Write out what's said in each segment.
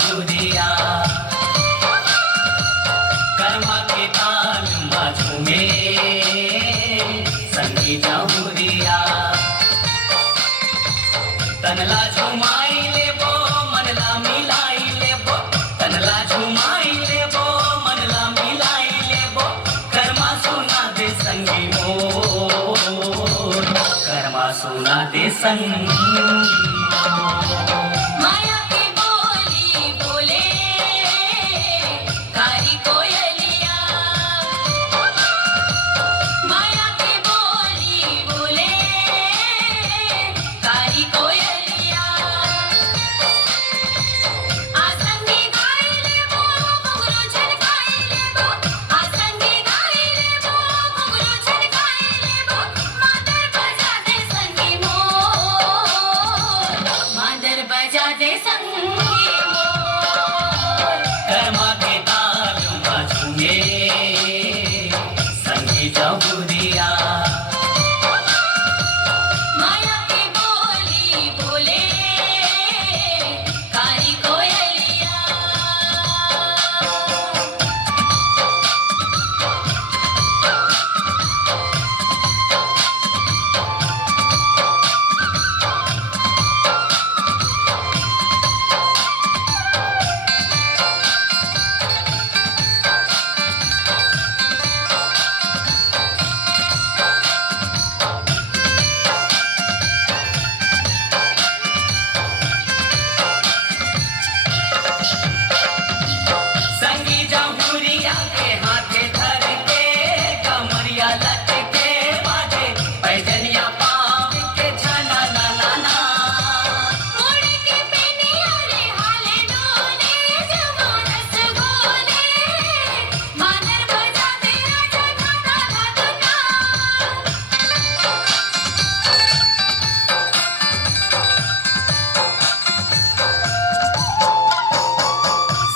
जाऊरिया कर्मा के ताल माझू में संगी जाऊरिया तनला झुमाई लेबो मनला मिलाई लेबो तनला झुमाई लेबो मनला मिलाई लेबो कर्मा सुना दे संगी मोर कर्मा सुना दे संगी माया की बोली बोले कारी कोयलिया माया की बोली बोले कारी कोयलिया आसंगी गाई लेबो घुंघरू झनकाई लेबो आसंगी गाई लेबो घुंघरू झनकाई लेबो मादर बजा दे संगी मोर मादर बजा दे संगी मोर कर्मा के ताल माझू में संगी जाऊरिया माया की बोली बोले कारी कोयलिया संगी जाऊरिया के हाथे धर के कमरिया लटके बाजे पैजनिया पाँव के छना ना ना ना मोड़ के पेनिया रे हाले डोले जमानस गोले मादर बजा दे राजा गाना गाना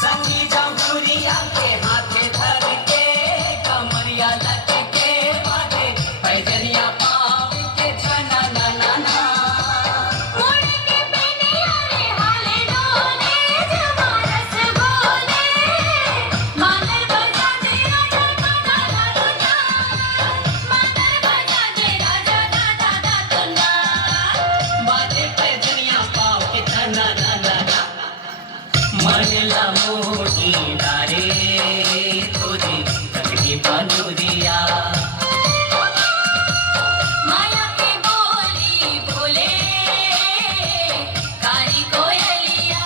संगी जाऊरिया के हाथे धर के कमरिया लटके बाजे पैजनिया पाँव के छना ना ना ना मोड़ के पेनिया रे हाले डोले जमानस गोले मादर बजा दे राजा गाना गाना मादर बजा दे राजा गाना गाना बाजे पैजनिया पाँव के छना ना ना ना मनला मोही डारे तुझी तकनी बानुरिया माया की बोली बोले कारी कोयलिया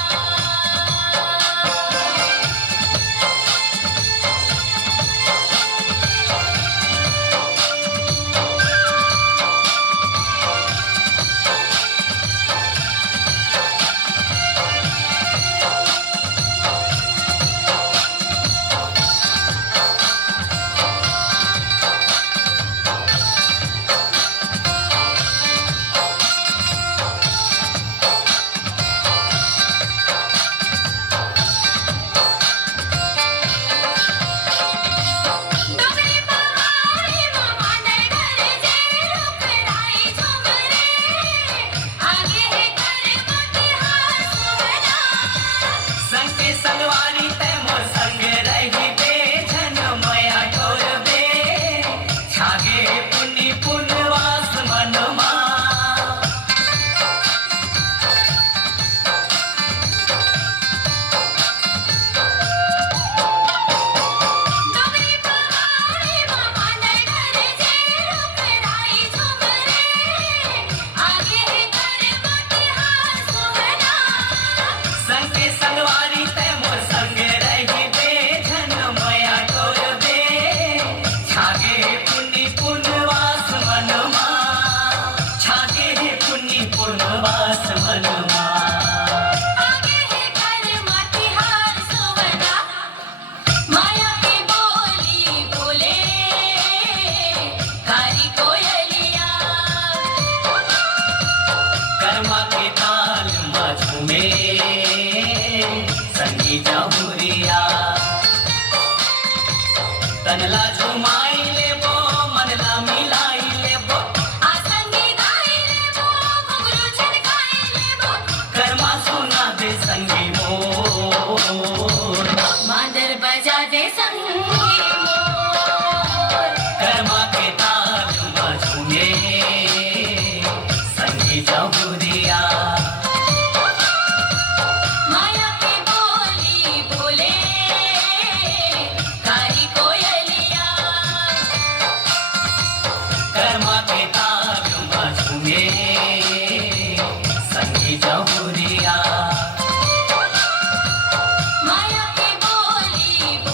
डोगरी पहाड़ी मामा नगर जे रुखराई झुमरे आगे है करमती हाथ सुवना संग संगवारी ते मोर संग रही बे झन मया ढोर बे छागे पुनि पुनवास मनमा डोगरी पहाड़ी मामा नगर जे रुखराई झुमरे आगे है करमती हाथ सुवना संग संगवारी ते मोर संग रही बे झन मया ढोर बे छागे पुनि पुनवास मनमा छागे पुनि पुनवास मनमा आगे है करमती हाथ सुवना माया की बोली बोले कारी कोयलिया कर्मा के ताल माझू में संगी जाऊरिया तनला झुमाई लेबो मनला मिलाई लेबो आसंगी गाई लेबो घुंघरू झनकाई लेबो कर्मा सुना दे संगी मोर बोली